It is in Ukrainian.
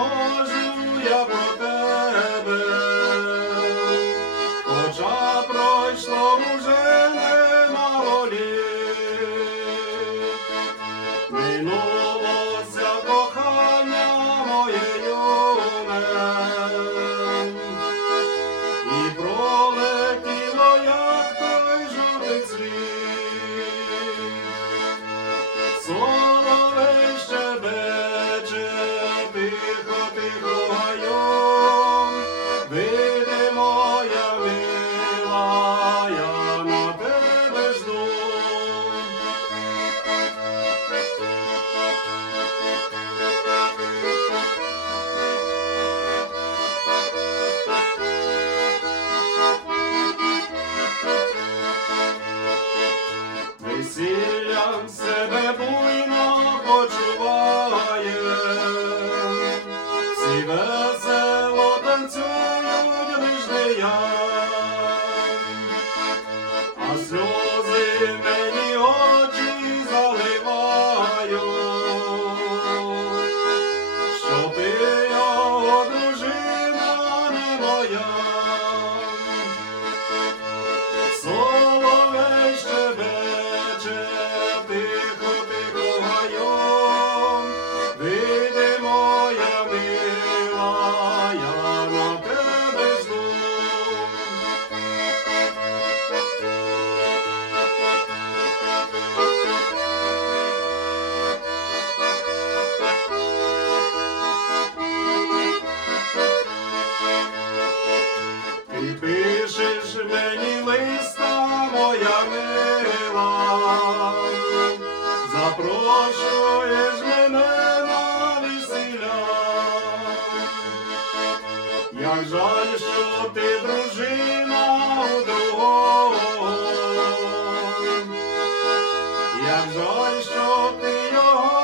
Божу я про. in ярила, запрошуєш мене на як жаль, що ти дружина другого, як жаль, що ти його.